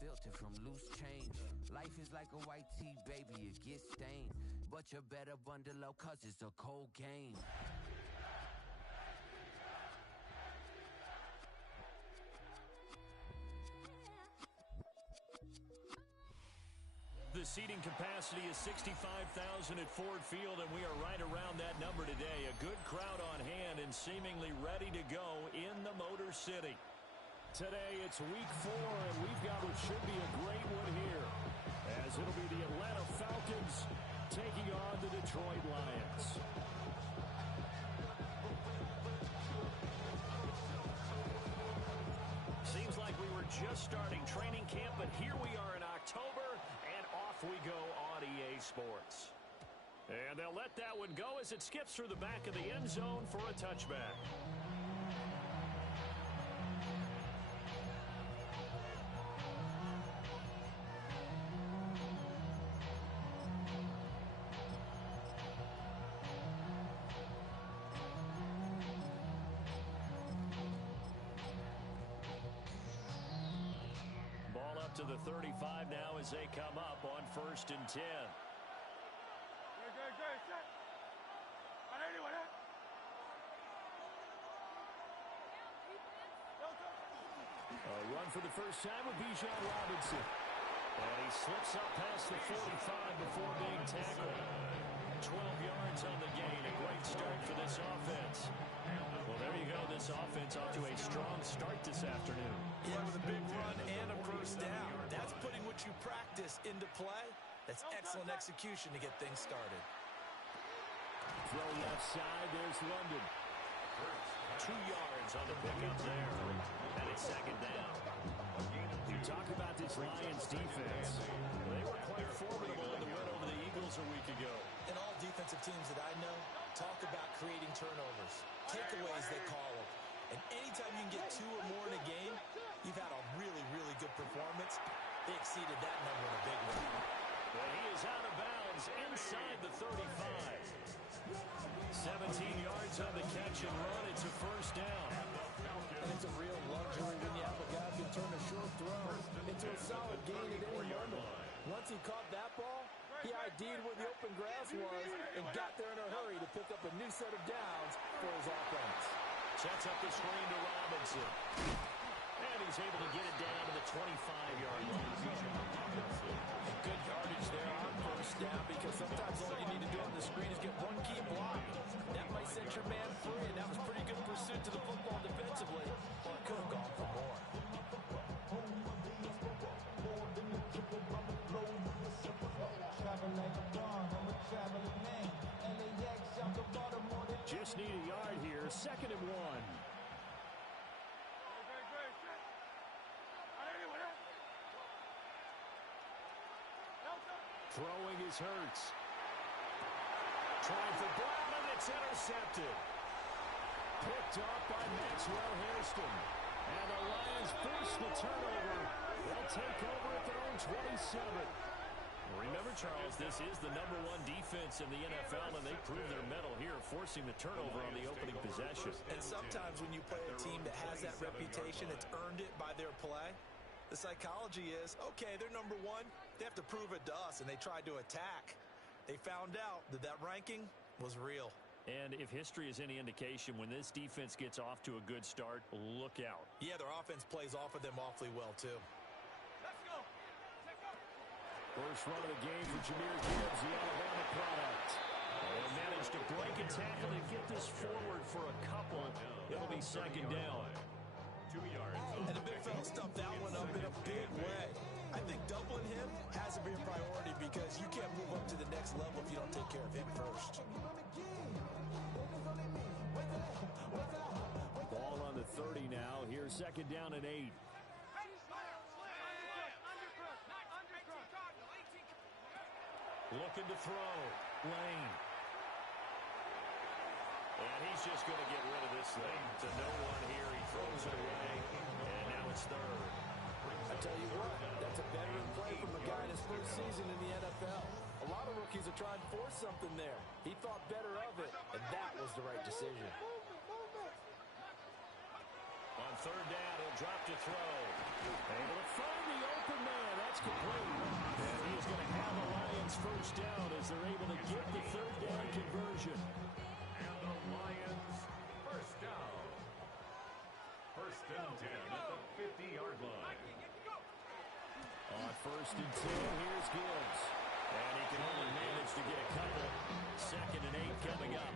built it from loose change. Life is like a white tee, baby, it gets stained. But you better bundle up, cause it's a cold game. The seating capacity is 65,000 at Ford Field, and we are right around that number today. A good crowd on hand and seemingly ready to go in the Motor City. Today it's week 4, and we've got what should be a great one here, as it'll be the Atlanta Falcons taking on the Detroit Lions. Seems like we were just starting training camp, but here we are in October, and off we go on EA Sports. And they'll let that one go as it skips through the back of the end zone for a touchback. To the 35 now as they come up on 1st and 10. A run for the first time with Bijan Robinson. And he slips up past the 45 before being tackled. 12 yards on the gain. A great start for this offense. Well, there you go. This offense off to a strong start this afternoon. Yeah, with a big run and a first down. That's putting what you practice into play. That's excellent execution to get things started. Throw left side. There's London. 2 yards on the pickup there. And it's second down. You talk about this Lions defense. They were quite formidable in the win over the Eagles a week ago. And all defensive teams that I know talk about creating turnovers. Takeaways, they call them. And anytime you can get 2 or more in a game, you've had a really, really good performance. They exceeded that number in a big way. Well, he is out of bounds inside the 35. 17 yards on the catch and run. It's a first down. And it's a real luxury when you have a guy who can turn a short throw into a solid gain at any moment. Once he caught that ball, he ID'd where the open grass was and got there in a hurry to pick up a new set of downs for his offense. Sets up the screen to Robinson. And he's able to get it down to the 25-yard line. Good yardage there on first down, because sometimes all you need to do on the screen is get one key block. That might set your man free, and that was pretty good pursuit to the football defensively. Could have gone for more. Just need a yard here. 2nd and 1. Throwing is Hurts. Trying for Brown, and it's intercepted. Picked up by Maxwell Hairston. And the Lions force the turnover. They'll take over at their own 27. Remember, Charles, this is the #1 defense in the NFL, and they prove their mettle here, forcing the turnover on the opening possession. And sometimes when you play a team that has that reputation, it's earned it by their play. The psychology is, okay, they're #1. They have to prove it to us, and they tried to attack. They found out that that ranking was real. And if history is any indication, when this defense gets off to a good start, look out. Yeah, their offense plays off of them awfully well, too. Let's go. First run of the game for Jahmyr Gibbs, the Alabama product. They'll manage to break a tackle and get this forward for a couple. It'll be second down. 2 yards. And the big fella stuffed that one up in a big way. I think doubling him has to be a priority, because you can't move up to the next level if you don't take care of him first. Ball on the 30 now. Here's 2nd down and 8. Looking to throw. Lane. And he's just going to get rid of this thing. To no one here. He throws it away. And now it's 3rd. I tell you what, that's a veteran play from a guy in his first season in the NFL. A lot of rookies are trying to force something there. He thought better of it, and that was the right decision. On 3rd down, he'll drop to throw. Able to find the open man. complete. And he is going to have a Lions first down as they're able to get the third down conversion. And the Lions first down. First and 10 at the 50-yard line. On first and 10, here's Gibbs. And he can only manage to get a couple. Second and 8 coming up.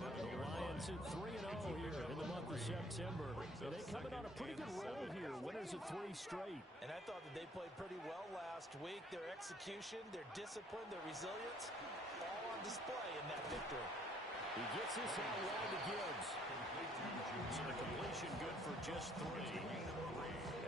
The Lions at 3-0 here in the month of September. And they coming on a pretty good roll here. Winners of 3 straight. And I thought that they played pretty well last week. Their execution, their discipline, their resilience, all on display in that victory. He gets this out wide to Gibbs. So the completion good for just 3.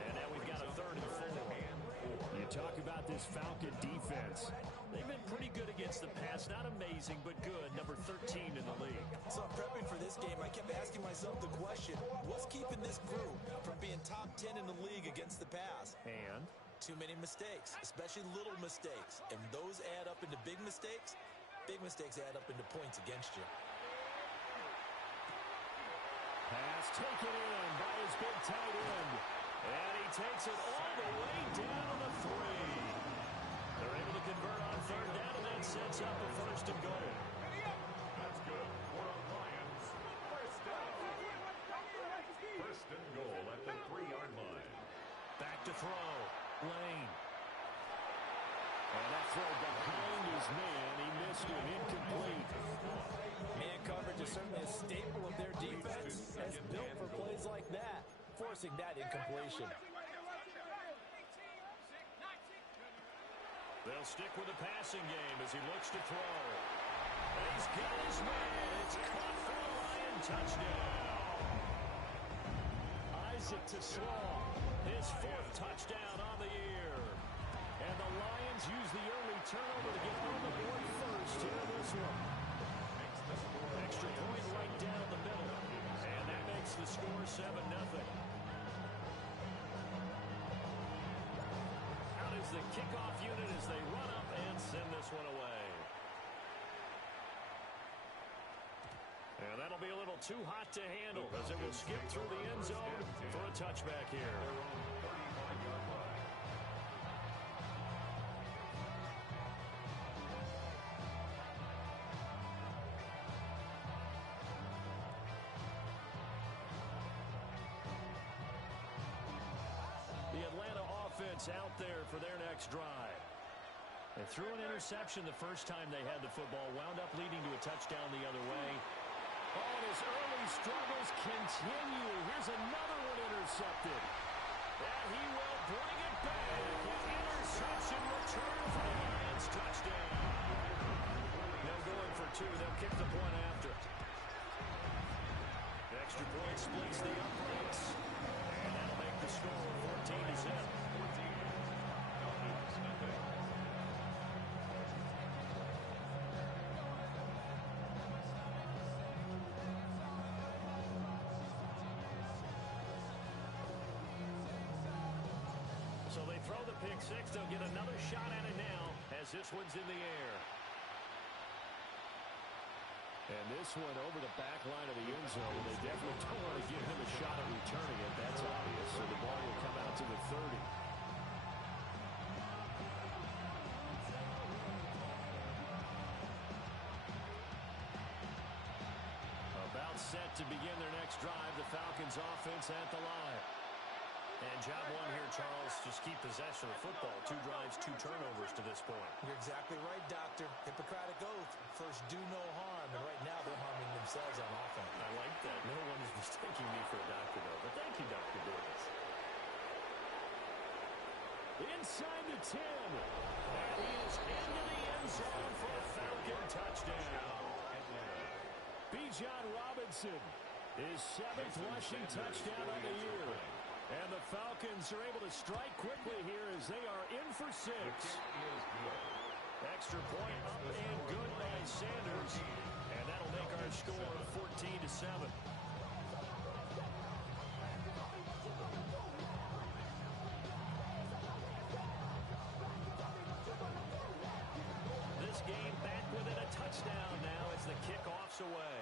And now we've got a third and 4. You talk about this Falcon defense. They've been pretty good against the pass. Not amazing, but good. Number 13 in the league. So prepping for this game, I kept asking myself the question, what's keeping this group from being top 10 in the league against the pass? And too many mistakes, especially little mistakes. And those add up into big mistakes. Big mistakes add up into points against you. pass taken in by his big tight end. And he takes it all the way down to the 3. They're able to convert on third down, and that sets up a first and goal. That's good for the Lions. First down. First and goal at the 3-yard line. Back to throw. Lane. And that throw behind his man. He missed it. Incomplete. Man coverage is certainly a staple of their defense, as built for plays like that, forcing that incompletion. They'll stick with the passing game as he looks to throw. And he's got his man. It's caught for a Lion touchdown. Isaac to Slaw. His 4th touchdown on the year. And the Lions use the early turnover to get on the board first here in this one. Extra point right down the middle. And that makes the score 7-0. Out is the kickoff unit as they run up and send this one away. And that'll be a little too hot to handle as it will skip through the end zone for a touchback here. Out there for their next drive. They threw an interception the first time they had the football, wound up leading to a touchdown the other way. Oh, and his early struggles continue. Here's another one intercepted. And he will bring it back. Interception return for the Lions. Touchdown. No going for 2. They'll kick the point after. The extra point splits the uprights. And that'll make the score 14-7. So they throw the pick 6. They'll get another shot at it now as this one's in the air. And this one over the back line of the end zone. They definitely don't want to give him a shot at returning it. That's obvious. So the ball will come out to the 30. About set to begin their next drive. The Falcons offense at the line. And job one here, Charles, just keep possession of the football. 2 drives, 2 turnovers to this point. You're exactly right, Doctor. Hippocratic oath. First, do no harm. And right now, they're harming themselves on offense. I like that. No one is mistaking me for a doctor, though. But thank you, Dr. Davis. Inside the 10. And he is into the end zone for a Falcon touchdown. Bijan Robinson, his 7th rushing touchdown on the year. And the Falcons are able to strike quickly here as they are in for 6. Extra point up and good by Sanders. And that'll make our score 14-7. This game back within a touchdown now as the kickoff's away.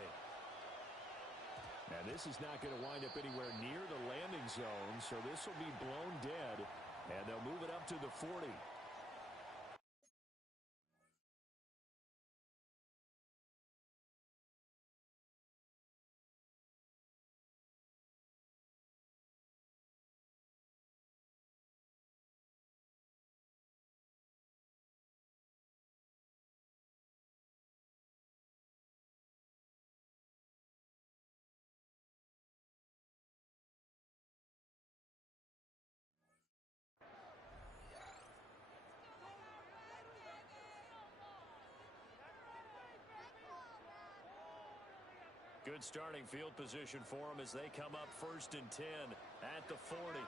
Now, this is not going to wind up anywhere near the landing zone, so this will be blown dead And they'll move it up to the 40. Good starting field position for them as they come up 1st and 10 at the 40.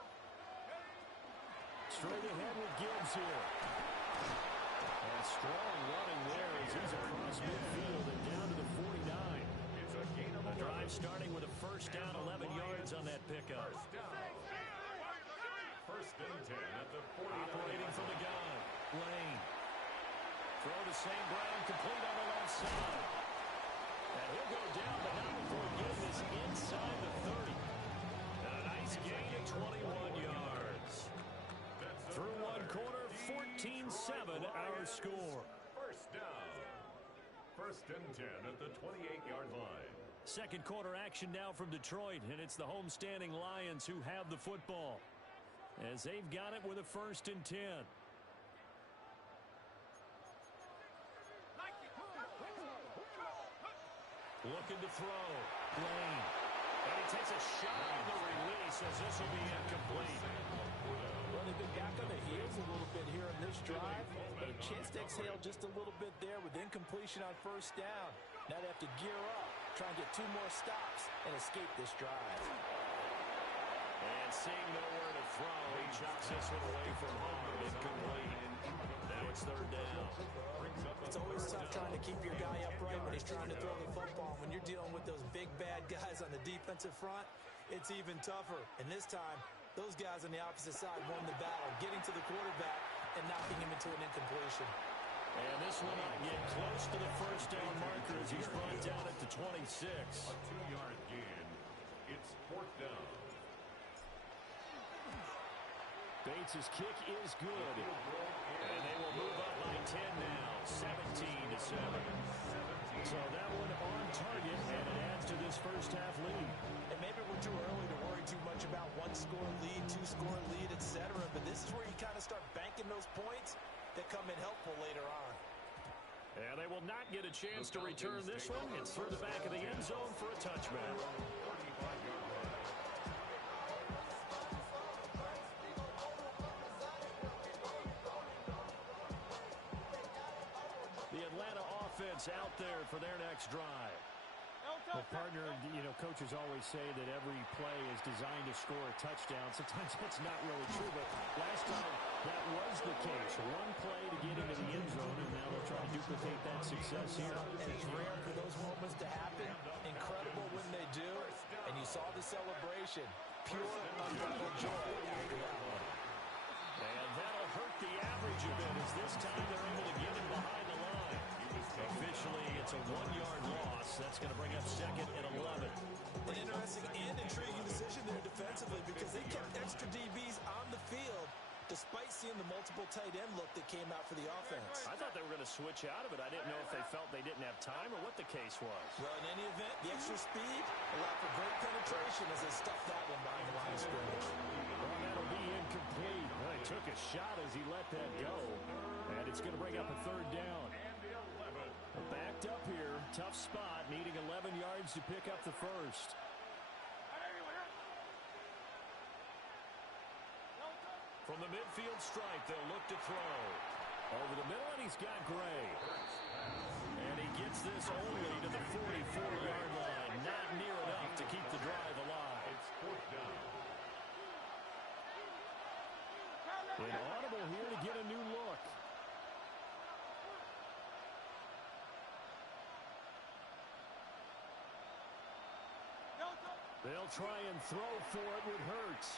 Straight ahead with Gibbs here. And strong running there as he's across midfield and down to the 49. It's a gain of The drive starting with a first down, 11 yards on that pickup. First and 10 at the 40. Operating from the gun. Lane. Throw to St. Brown, complete on the left side. And he'll go down, but not before getting this inside the 30. And a nice gain of 21 yards. Through one quarter, 14-7 our score. First down. First and 10 at the 28-yard line. Second quarter action now from Detroit, and it's the homestanding Lions who have the football, as they've got it with a 1st and 10. Looking to throw. Lane. And he takes a shot on the release as this will be incomplete. Well, they've been back on the heels a little bit here in this drive, but a chance to exhale just a little bit there with incompletion on first down. Now they have to gear up, try and get 2 more stops, and escape this drive. And seeing nowhere to throw, he chucks this one away from home. Incomplete. Now it's 3rd down. It's always tough trying to keep your guy upright when he's trying to throw the football. When you're dealing with those big, bad guys on the defensive front, it's even tougher. And this time, those guys on the opposite side won the battle, getting to the quarterback and knocking him into an incompletion. And this will not get close to the first down marker as he's brought down at the 26. A 2-yard gain. It's 4th down. Bates' kick is good. And they will move up by 10 now, 17-7. So that one on target, and it adds to this first half lead. And maybe we're too early to worry too much about 1-score lead, 2-score lead, etc. But this is where you kind of start banking those points that come in helpful later on. And they will not get a chance to return this one. It's through the back of the end zone for a touchback. 35-yard line. The Atlanta offense out there for their next drive. Well, partner, coaches always say that every play is designed to score a touchdown. Sometimes that's not really true, but last time that was the case. One play to get into the end zone, and now they'll try to duplicate that success here. And it's rare for those moments to happen. Incredible when they do. And you saw the celebration. Pure, unbridled joy after that one. And that'll hurt the average a bit as this time they're able to get him behind the line. Officially, it's a 1-yard loss. That's going to bring up 2nd and 11. An interesting and intriguing decision there defensively because they kept extra DBs on the field despite seeing the multiple tight end look that came out for the offense. I thought they were going to switch out of it. I didn't know if they felt they didn't have time or what the case was. Well, in any event, the extra speed allowed for great penetration as they stuffed that one behind the line of scrimmage. Well, that'll be incomplete. Well, he took a shot as he let that go. And it's going to bring up a 3rd down. Backed up here. Tough spot. Needing 11 yards to pick up the first. From the midfield stripe, they'll look to throw. Over the middle, and he's got Gray. And he gets this only to the 44-yard line. Not near enough to keep the drive alive. It's 4th down. Inaudible here to get a new look. They'll try and throw for it with Hurts.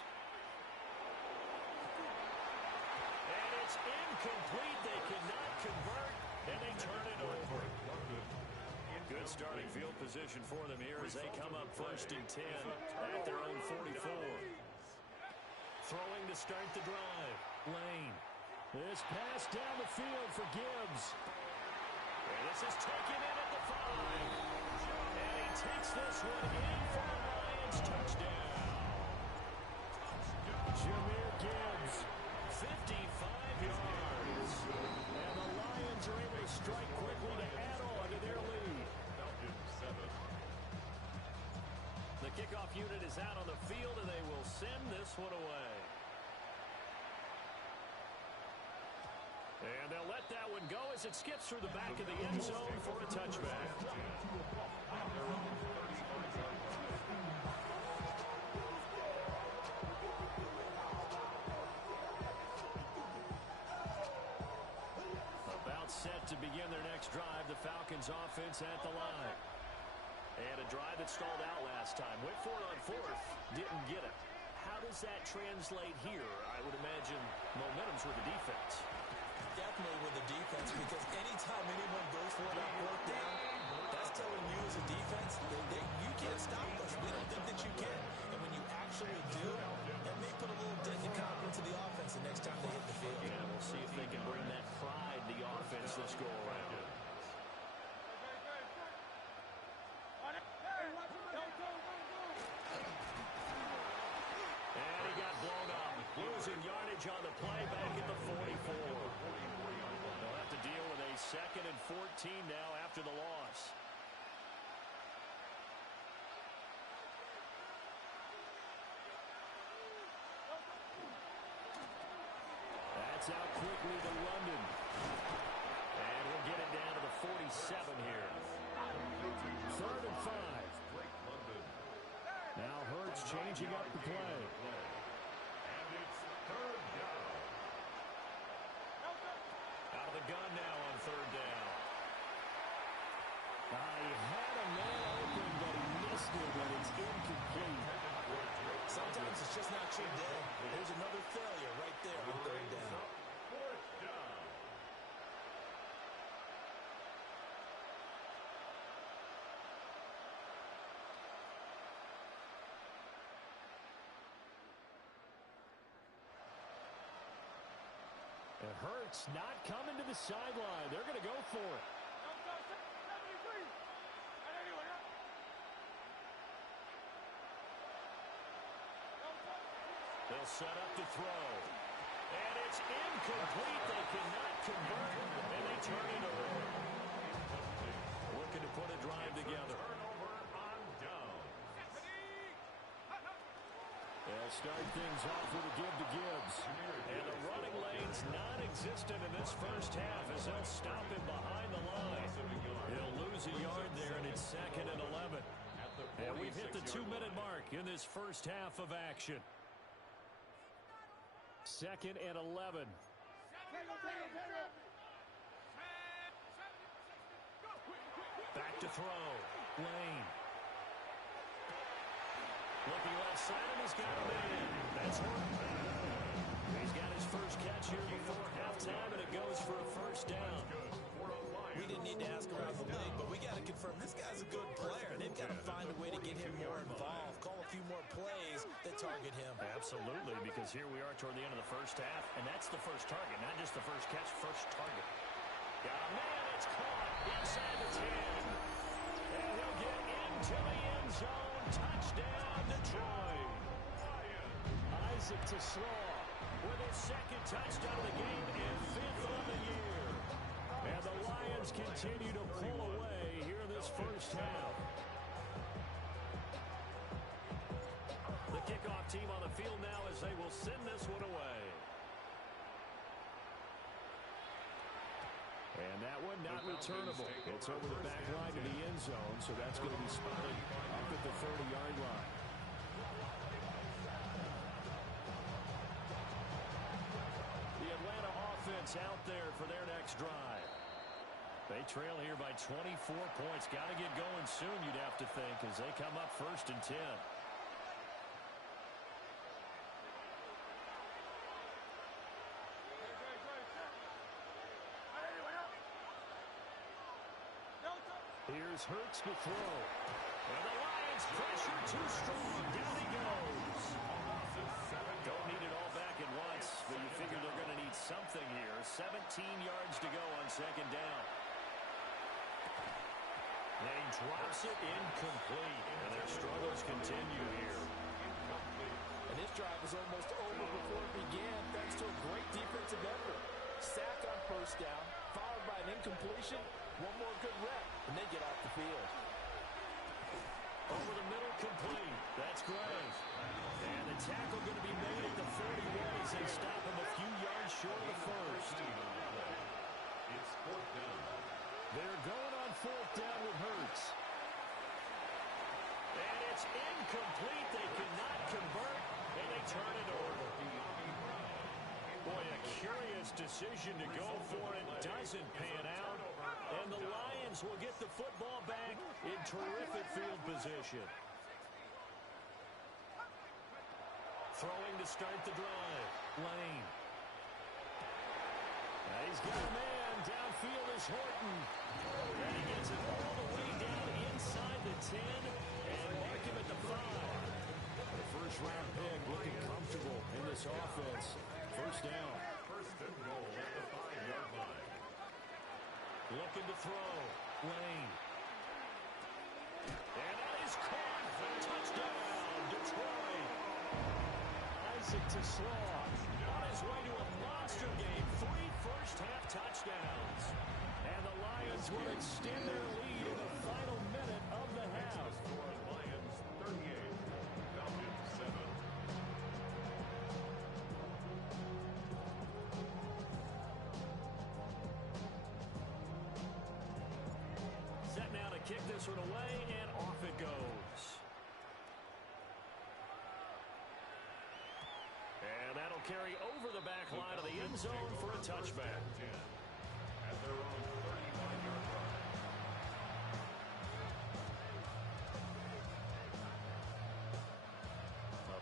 And it's incomplete. They cannot convert, and they turn it over. Good starting field position for them here as they come up 1st and 10 at their own 44. Throwing to start the drive. Lane. This pass down the field for Gibbs. And this is taken in at the 5. And he takes this one in for a Lions touchdown. Jahmyr Gibbs, 55 yards. And the Lions are able to strike quickly to add on to their lead. The kickoff unit is out on the field, and they will send this one away. And they'll let that one go as it skips through the back of the end zone for a touchback. About set to begin their next drive, the Falcons offense at the line. And a drive that stalled out last time. Went for it on fourth, didn't get it. How does that translate here? I would imagine momentum's with the defense. Definitely with the defense, because anytime anyone goes for it on fourth down, that's telling you as a defense that you can't stop us. We don't think that you can. And when you actually do, that may put a little dent in confidence of the offense the next time they hit the field. Yeah, we'll see if they can bring that pride to the offense this go around. And he got blown up, losing yardage on the play back at the 44. They'll have to deal with a 2nd and 14 now after the loss. That's out quickly to London. And we'll get it down to the 47 here. 3rd and 5. Now Hurts changing up the play. And it's 3rd down. Out of the gun now on 3rd down. He had a man open, but he missed it, and it's incomplete. Sometimes it's just not your day. There's another failure right there on 3rd down. 4th down. And Hurts not coming to the sideline. They're going to go for it. They'll set up to throw. And it's incomplete. They cannot convert, and they turn it over. Looking to put a drive together. Turnover on down. They'll start things off with a give to Gibbs. And the running lane's non-existent in this first half as they'll stop him behind the line. He'll lose a yard there, and it's 2nd and 11. And we've hit the 2-minute mark in this first half of action. 2nd and 11. Back to throw. Lane. Looking left side, and he's got a man. That's Horton. He's got his first catch here before halftime, and it goes for a first down. We didn't need to ask around the league, but we got to confirm this guy's a good player. They've got to find a way to get him more involved, call a few more plays that target him. Absolutely, because here we are toward the end of the first half, and that's the first target, not just the first catch, first target. Got a man, it's caught inside the 10. And he'll get into the end zone. Touchdown, Detroit. Isaac Tesslaw with his 2nd touchdown of the game and 5th on the year. And the Lions continue to pull away here in this first half. The kickoff team on the field now as they will send this one away. And that one not returnable. It's over the back line to the end zone, so that's going to be spotted up at the 30-yard line. The Atlanta offense out there for their next drive. They trail here by 24 points. Got to get going soon, you'd have to think, as they come up 1st and 10. Here's Hurts to throw. And the Lions pressure too strong. Down he goes. Don't need it all yards to go on second down. They drops it incomplete, and their struggles continue here. And this drive was almost over before it began, thanks to a great defensive effort. Sack on first down, followed by an incompletion, one more good rep, and they get off the field. Over the middle, complete. That's Gray. And the tackle going to be made at the 41 as they stop him a few yards short of the first. It's fourth down. They're going on fourth down with Hurts. And it's incomplete. They cannot convert, and they turn it over. Boy, a curious decision to go for it. Doesn't pan out. And the Lions will get the football back in terrific field position. Throwing to start the drive. Lane. Now he's got a man. Downfield is Horton. And he gets it all the way down inside the 10 and mark him at the 5. The first-round pick looking comfortable in this offense. First down. First and goal at the 5-yard line. Looking to throw. Lane. And that is caught. Touchdown, Detroit. Isaac Toslaw on his way to a monster game. 3 first-half touchdowns. And the Lions will extend their lead in the final minute of the half. Lions 38, Falcons 7. Set now to kick this one away, and off it goes. And that'll carry over the back line of the end zone for a touchback. At their own 35-yard line.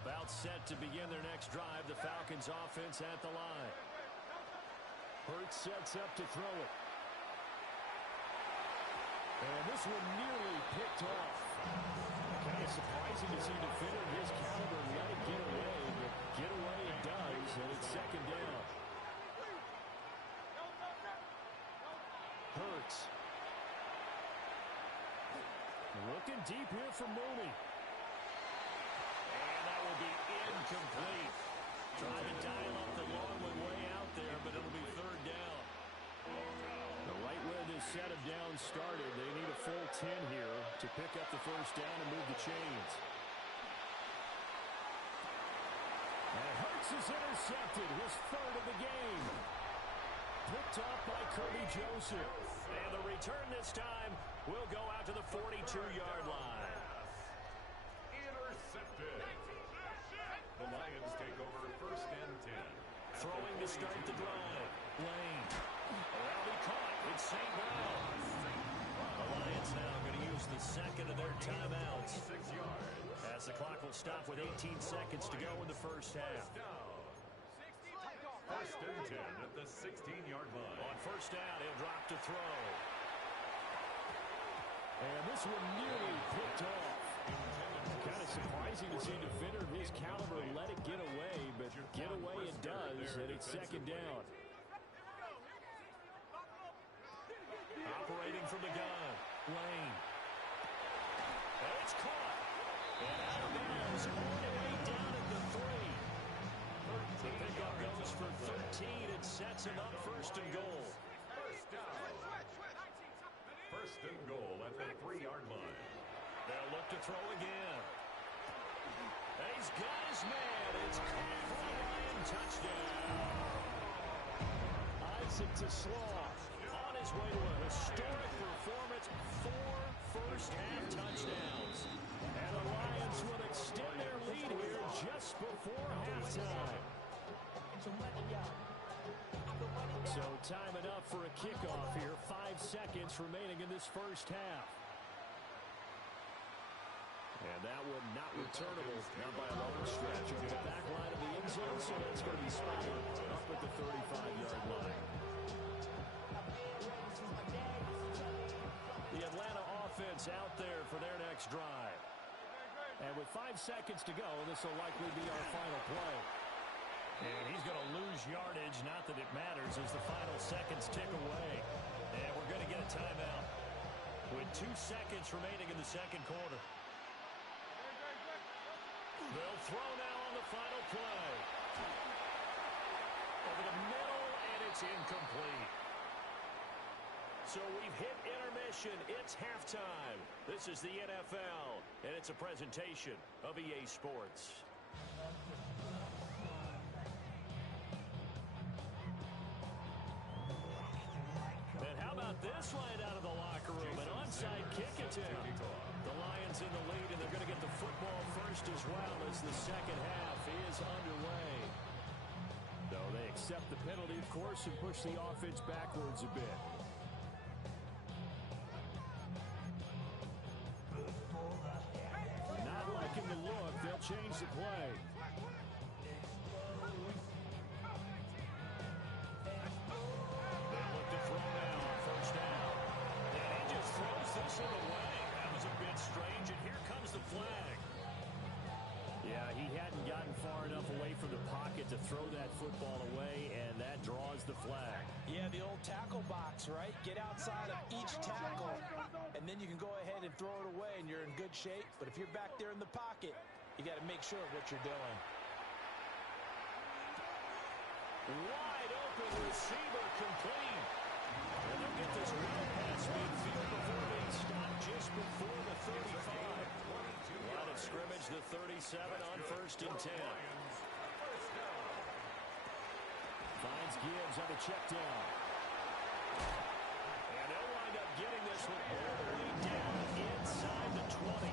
About set to begin their next drive, the Falcons offense at the line. Hurts sets up to throw it. And this one nearly picked off. Kind of surprising to see a defender of his caliber let it get away, but get away it does, and it's second down. Hurts. Looking deep here for Mooney. And that will be incomplete. Trying to dial up the long way out there, but it'll be third down. Right where this set of downs started, they need a full 10 here to pick up the first down and move the chains. And Hurts is intercepted, his third of the game. Picked off by Kirby Joseph. And the return this time will go out to the 42-yard line. Intercepted. The Lions take over first and 10. Throwing to start the drive. Lane. Well, he caught. It's St. Brown. The Lions now going to use the second of their timeouts. 6 yards. As the clock will stop with 18 seconds to go in the first half. First and 10 at the 16-yard line. On first down, he'll drop to throw. And this one nearly picked off. Kind of surprising to see a defender of his caliber let it get away, but get away it does, and it's second down. Operating from the gun, Lane. And it's caught. And out of bounds all the way down at the 3. The pickup goes for 13 and sets him up first and goal. First down. First and goal at the 3-yard line. They'll look to throw again. And he's got his man. It's caught for the Lion touchdown. Isaac Toslaw on his way to a historic performance. 4 first-half touchdowns. And the Lions will extend their lead here just before halftime. So time enough for a kickoff here. 5 seconds remaining in this first half. And that one not returnable, not by a long stretch. Over the back line of the end zone, so that's going to be spotted up at the 35-yard line. The Atlanta offense out there for their next drive. And with 5 seconds to go, this will likely be our final play. And he's going to lose yardage. Not that it matters as the final seconds tick away. And we're going to get a timeout with 2 seconds remaining in the second quarter. They'll throw now on the final play. Over the middle, and it's incomplete. So we've hit intermission. It's halftime. This is the NFL, and it's a presentation of EA Sports. And how about this right out of the locker room? An onside kick attempt. The Lions in the lead, and they're going to get the football first as well as the second half is underway. So they accept the penalty, of course, and push the offense backwards a bit. Not liking the look. They'll change the play. They look to throw now on first down. And he just throws this one away. That was a bit strange, and here comes the flag. Yeah, he hadn't gotten far enough away from the pocket to throw that football away, and that draws the flag. Yeah, the old tackle box, right? Get outside of each tackle, and then you can go ahead and throw it away, and you're in good shape. But if you're back there in the pocket, you got to make sure of what you're doing. Wide open receiver complete. And they'll get this ground pass midfield before being stopped just before the 35. Line of scrimmage, the 37 on 1st and 10. Finds Gibbs on the check down. And they'll wind up getting this one all the way down inside the 20.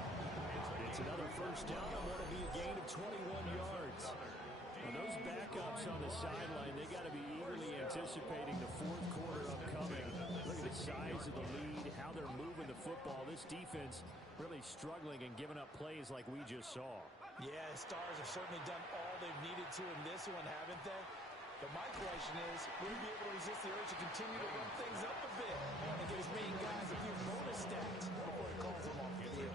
It's another first down and what will be a gain of 21 yards. Now those backups on the sideline, they got to be eagerly anticipating the fourth quarter upcoming. Look at the size of the lead, how they're moving the football. This defense really struggling and giving up plays like we just saw. Yeah, Stars have certainly done all they've needed to in this one, haven't they? But my question is, will he be able to resist the urge to continue to run things up a bit and give his main guys a few bonus stats before he calls them off the field?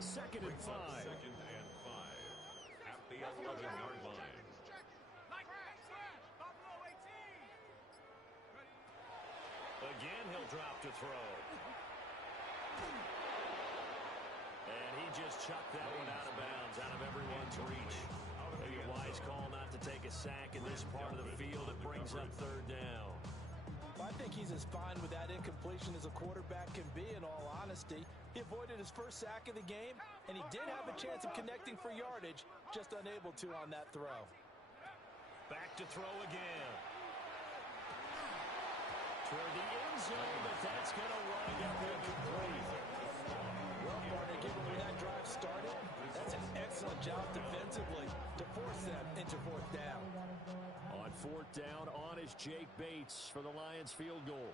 2nd and 5. 2nd and 5 at the 11-yard line. Again, he'll drop to throw. And he just chucked that one out of bounds, out of everyone's reach. Maybe a wise call not to take a sack in this part of the field. It brings up 3rd down. I think he's as fine with that incompletion as a quarterback can be, in all honesty. He avoided his first sack of the game, and he did have a chance of connecting for yardage, just unable to on that throw. Back to throw again. Toward the end zone, but that's going to wind up incomplete. Well, partner, given when that drive started, that's an excellent job defensively to force them into 4th down. On 4th down, on is Jake Bates for the Lions field goal.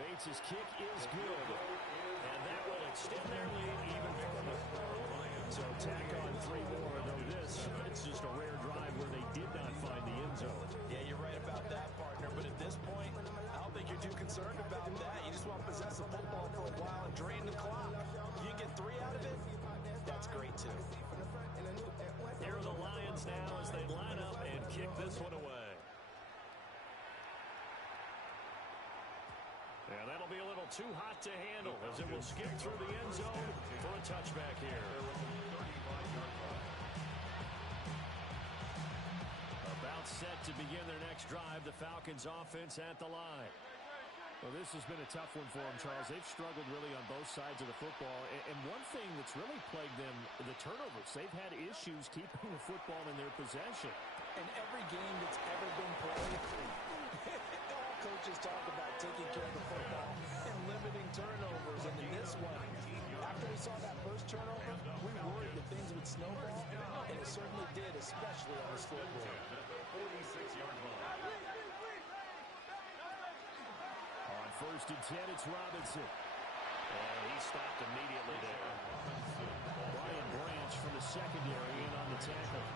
Bates' kick is good, and that will extend their lead even further. So tack on 3 more, though it's just a rare drive where they did not find the end zone. Yeah, you're right about that, partner, but at this point, I don't think you're too concerned about that. You just want to possess the football for a while and drain the clock. You can get 3 out of it, that's great, too. Here are the Lions now as they line up and kick this one away. Yeah, that'll be a little too hot to handle as it will skip through the end zone for a touchback here. About set to begin their next drive, the Falcons offense at the line. Well, this has been a tough one for them, Charles. They've struggled really on both sides of the football. And one thing that's really plagued them, the turnovers. They've had issues keeping the football in their possession. In every game that's ever been played, all coaches talk about taking care of the football and limiting turnovers. And in this one, after we saw that first turnover, we worried that things would snowball, and it certainly did, especially on the scoreboard. 46-yard line. On 1st and 10, it's Robinson. And he stopped immediately there. Brian Branch from the secondary in on the tackle.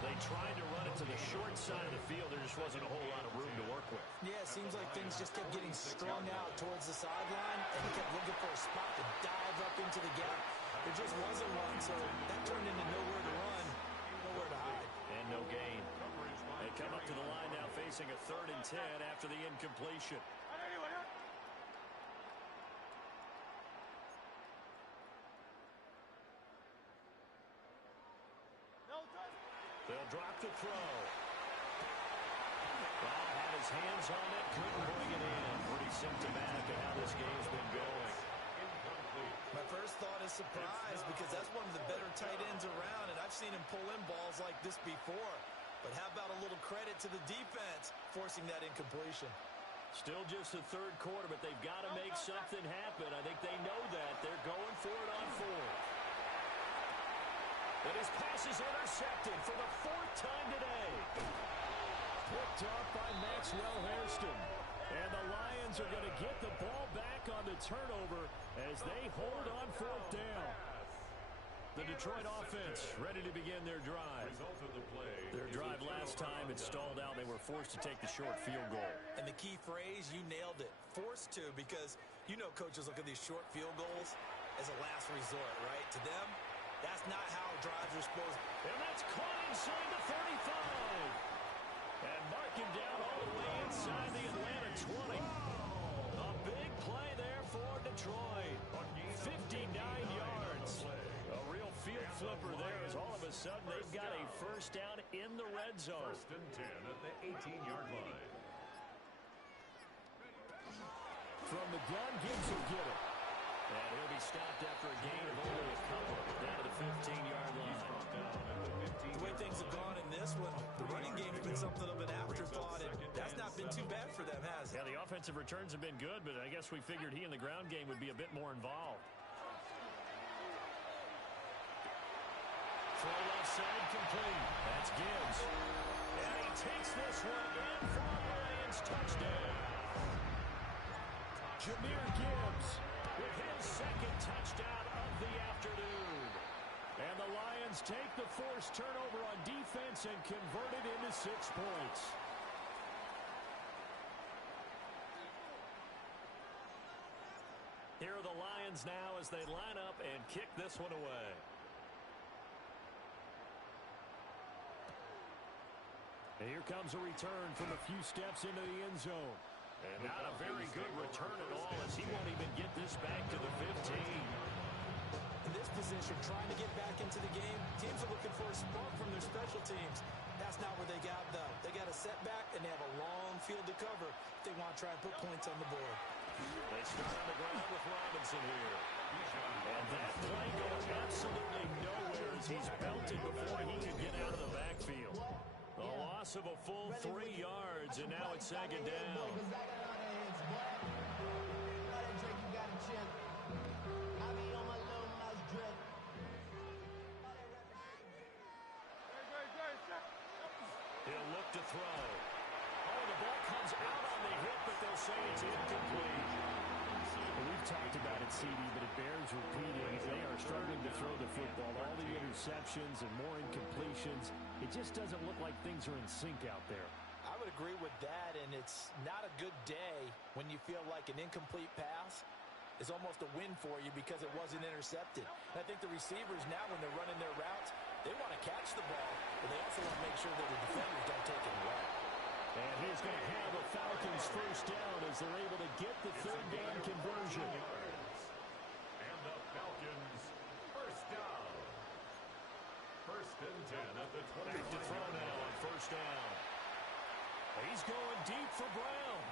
They tried to run it to the short side of the field. There just wasn't a whole lot of room to work with. Yeah, it seems like things just kept getting strung out towards the sideline, and he kept looking for a spot to dive up into the gap. There just wasn't one, so that turned into nowhere to run, nowhere to hide. And no facing a 3rd and 10 after the incompletion. They'll drop the throw. Well, had his hands on it, couldn't bring it in. Pretty symptomatic of how this game's been going. My first thought is surprise because that's one of the better tight ends around, and I've seen him pull in balls like this before. But how about a little credit to the defense forcing that incompletion? Still just the 3rd quarter, but they've got to make something happen. I think they know that. They're going for it on 4th. But his pass is intercepted for the 4th time today. Picked off by Maxwell Hairston. And the Lions are going to get the ball back on the turnover as they hold on 4th down. The Detroit offense ready to begin their drive. Their drive last time, it stalled out. They were forced to take the short field goal. And the key phrase, you nailed it, forced to, because you know coaches look at these short field goals as a last resort, right? To them, that's not how drives are supposed to. And that's caught inside the 35. And marking down all the way inside the Atlanta 20. A big play there for Detroit. 59 yards. A real field flipper there as all of a sudden they've got a 1st down in the red zone. 1st and 10 at the 18-yard line. From the gun, Gibbs will get it. And he'll be stopped after a gain of only a couple down to the 15-yard line. The way things have gone in this one, the running game's been something of an afterthought, and that's not been too bad for them, has it? Yeah, the offensive returns have been good, but I guess we figured he in the ground game would be a bit more involved. Throw left side complete. That's Gibbs. And he takes this one in for a Lions touchdown. Jahmyr Gibbs with his 2nd touchdown of the afternoon. And the Lions take the forced turnover on defense and convert it into 6 points. Here are the Lions now as they line up and kick this one away. And here comes a return from a few steps into the end zone. And not a very good return at all as he won't even get this back to the 15. In this position, trying to get back into the game, teams are looking for a spark from their special teams. That's not what they got, though. They got a setback, and they have a long field to cover if they want to try and put points on the board. They start on the ground with Robinson here. And that play goes absolutely nowhere as he's belted before he can get out of the backfield. A loss of a full 3 yards, and now it's 2nd down. He'll look to throw. Oh, the ball comes out on the hip, but they'll say it's incomplete. Well, we've talked about it, CD, but it bears repeating. They are struggling to throw the football. All the interceptions and more incompletions. It just doesn't look like things are in sync out there. I would agree with that, and it's not a good day when you feel like an incomplete pass is almost a win for you because it wasn't intercepted. And I think the receivers now, when they're running their routes, they want to catch the ball, but they also want to make sure that the defenders don't take it away. And he's going to have a Falcons 1st down as they're able to get the 3rd down conversion. And the Falcons 1st down. 1st and 10 at the 20. Back to throw now on 1st down. He's going deep for Brown.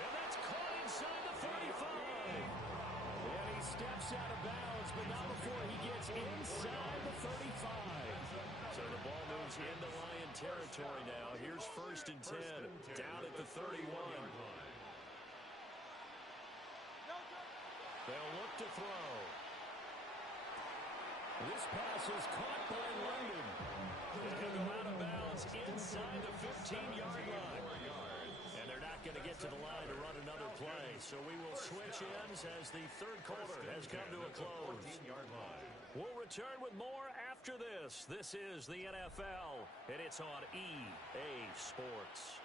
And that's caught inside the 35. And he steps out of bounds, but not before he gets inside the 35. So the ball moves into Lion territory now. Here's 1st and 10, down at the 31. They'll look to throw. This pass is caught by London. And he'll go out of bounds inside the 15-yard line. And they're not going to get to the line to run another play. So we will switch ends as the 3rd quarter has come to a close. We'll return with more after this. This is the NFL, and it's on EA Sports.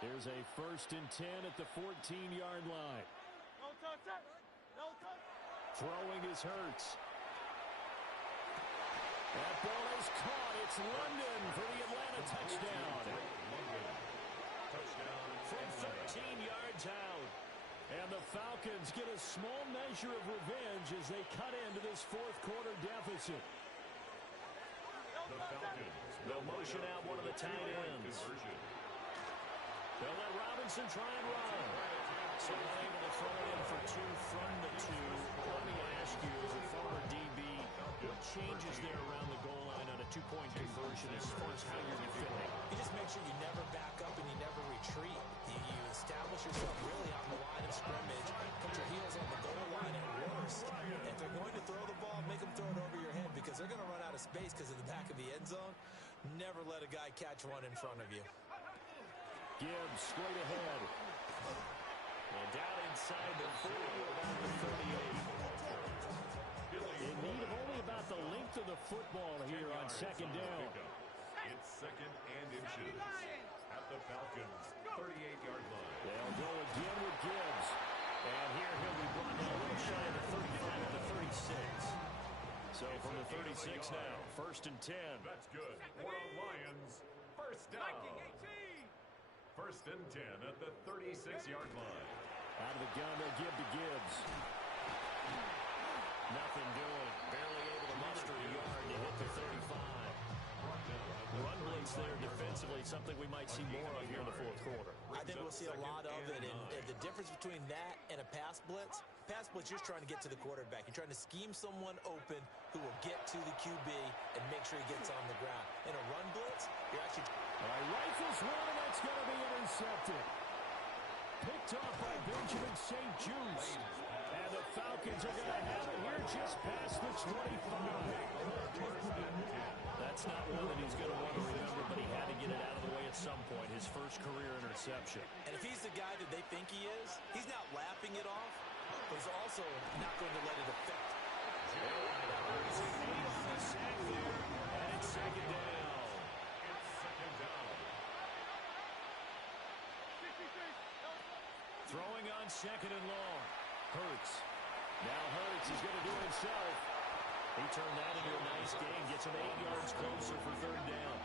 Here's a 1st and 10 at the 14-yard line. Throwing is Hurts. That ball is caught. It's London for the Atlanta touchdown. From 13 yards out. And the Falcons get a small measure of revenge as they cut into this fourth quarter deficit. The Falcons. They'll motion out one of the tight ends. They'll let Robinson try and run. So unable to throw it in for two from the two. Let me ask you, as a former DB, what changes there around the goal line on a two-point conversion as far as how you're defending? You just make sure you never back up and you never retreat. You establish yourself really on the line of scrimmage, put your heels on the goal line at worst. And if they're going to throw the ball, make them throw it over your head because they're going to run out of space because of the back of the end zone. Never let a guy catch one in front of you. Gibbs straight ahead. And down inside the 40, around the 38. In need of only about the length of the football here on second down. It's second and inches at the Falcons' 38-yard line. They'll go again with Gibbs. And here he'll be brought down a little shy of the 35 at the 36. So from the 36 now, first and 10. That's good. For the Lions, first down. First and 10 at the 36-yard line. Out of the gun, they'll give to Gibbs. Nothing doing. Barely able to muster a yard to hit the 35. Run blitz there defensively, something we might see more of here in the fourth quarter. I think we'll see a lot of it. And the difference between that and a pass blitz, you're trying to get to the quarterback. You're trying to scheme someone open who will get to the QB and make sure he gets on the ground. In a run blitz, you're actually... All right, rifles one, and that's going to be intercepted. Picked off by Benjamin St. Juice. And the Falcons are going to have it here just past the 25. That's not one that he's going to want to remember, but he had to get it out of the way at some point, his first career interception. And if he's the guy that they think he is, he's not laughing it off, but he's also not going to let it affect. There's an 8 on the sack there, and it's second down. Throwing on second and long. Hurts. Now Hurts is going to do it himself. He turned that into a nice gain. Gets him 8 yards closer for third down.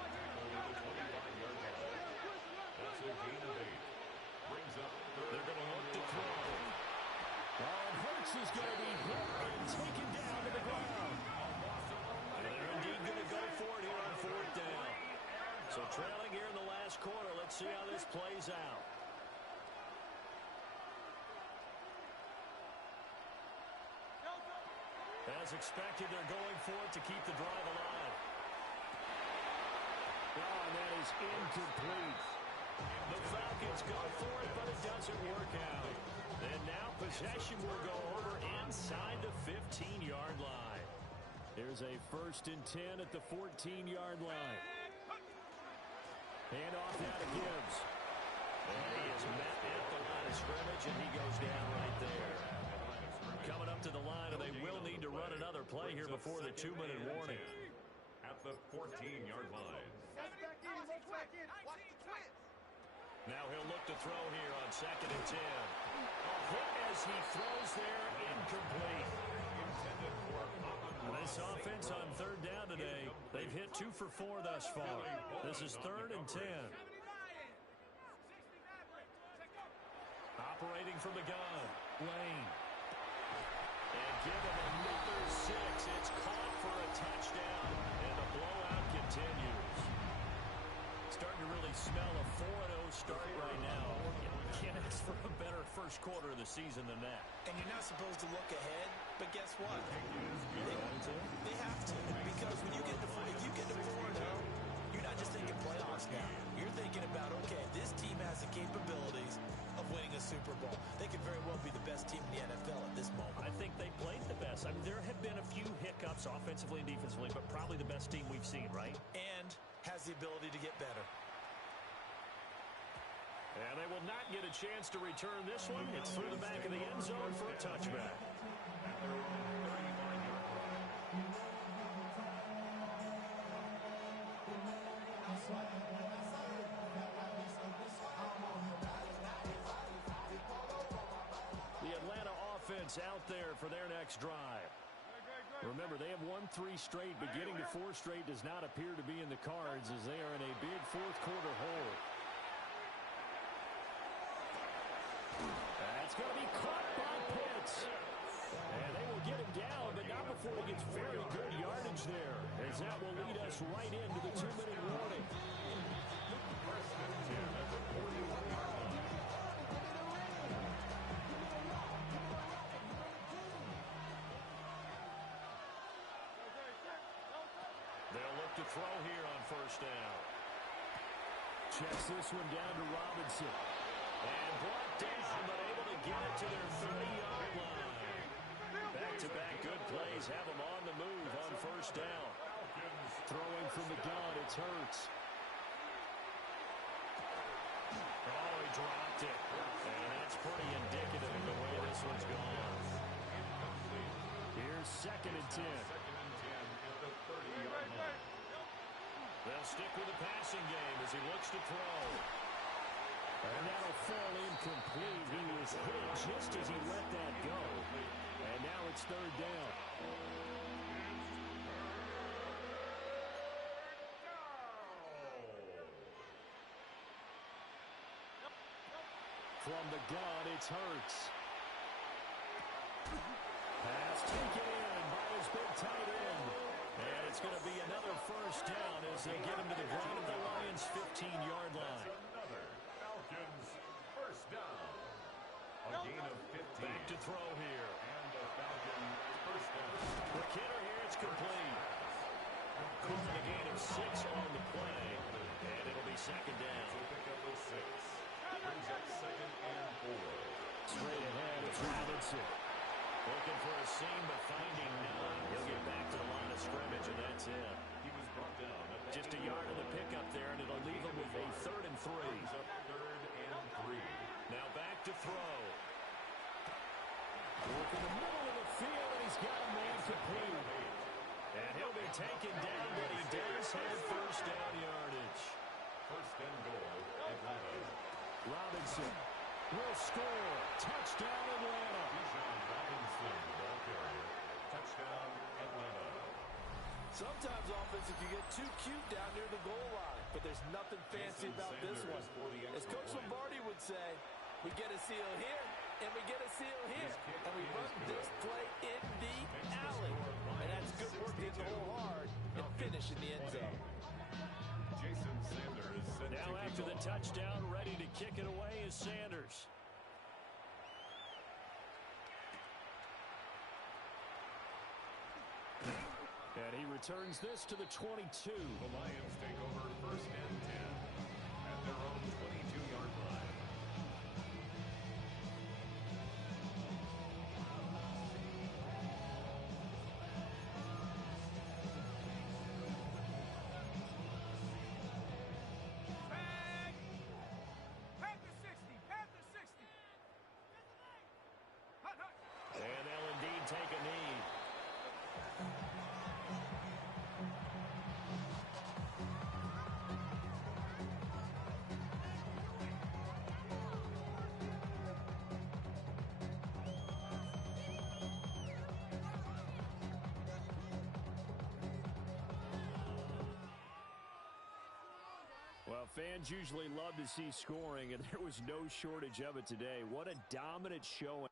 That's a gain of 8. Brings up They're going to look to throw. And Hurts is going to be hit and taken down to the ground. And they're indeed going to go for it here on fourth down. So trailing here in the last quarter. Let's see how this plays out. As expected, they're going for it to keep the drive alive. Oh, and that is incomplete. The Falcons go for it, but it doesn't work out. And now possession will go over inside the 15-yard line. Here's a first and 10 at the 14-yard line. Hand off now to Gibbs. And he is met at the line of scrimmage, and he goes down right there. Coming up to the line, and they will need to run another play here before the 2-minute warning. At the 14-yard line. Now he'll look to throw here on second and 10. Hit as he throws there, incomplete. This offense on third down today, they've hit 2 for 4 thus far. This is third and 10. Operating from the gun, Lane. And give him another 6. It's caught for a touchdown, and the blowout continues. Starting to really smell a 4-0 start right now. Can't ask for a better first quarter of the season than that. And you're not supposed to look ahead, but guess what? They have to, because when you get to if you get to 4-0, you're not just thinking playoffs now. You're thinking about, okay, this team has the capabilities of winning a Super Bowl. They could very well be the best team in the NFL at this moment. I think they played the best. I mean, there have been a few hiccups offensively and defensively, but probably the best team we've seen, right? And has the ability to get better. And they will not get a chance to return this one. It's through the back of the end zone for a touchback. The Atlanta offense out there for their next drive. Remember, they have won 3 straight, but getting to 4 straight does not appear to be in the cards as they are in a big fourth-quarter hole. That's going to be caught by Pitts. And they will get him down, but not before he gets very good yardage there, as that will lead us right into the 2-minute warning. They'll look to throw here on first down. Checks this one down to Robinson. And brought down, but able to get it to their 30-yard line. Back-to-back good plays have them on the move on first down. Throwing from the gun, it's Hurts. Oh, he dropped it. And that's pretty indicative of the way this one's gone. Here's 2nd and 10. They'll stick with the passing game as he looks to throw. And that'll fall incomplete. He was hit just as he let that go. And now it's 3rd down. From the gun, it's Hurts. Pass taken in by his big tight end. And it's going to be another first down as they get him to the ground at the Lions' 15-yard line. Another Falcons first down. A gain of 15. Back to throw here. And the Falcons first down. The kidder here, it's complete. Calling a gain of 6 on the play. And it'll be 2nd down. So pick up the 6. Brings up 2nd and 4. Straight ahead, it's Robinson. Looking for a seam, but finding none. He'll get back to the line of scrimmage, and that's it. He was brought down. Just a yard of the pickup there, and it'll leave him with a 3rd and 3. Brings up 3rd and 3. Now back to throw. Work in the middle of the field, and he's got a man complete. And he'll be taken down, but he does have first down yardage. First and goal, Atlanta. Robinson will score. Touchdown, Atlanta. Bijan Robinson, the ball carrier. Touchdown, Atlanta. Sometimes offense, you get too cute down near the goal line, but there's nothing fancy about this one. As Coach Lombardi would say, we get a seal here, and we get a seal here, and we run this play in the alley. And that's good work in the hole hard and finish in the end zone. Jason Sanders set Now to after kick the off. touchdown, ready to kick it away is Sanders. And he returns this to the 22. The Lions take over first and 10 at their own 22-yard line. And they'll indeed take a knee. Well, fans usually love to see scoring, and there was no shortage of it today. What a dominant showing.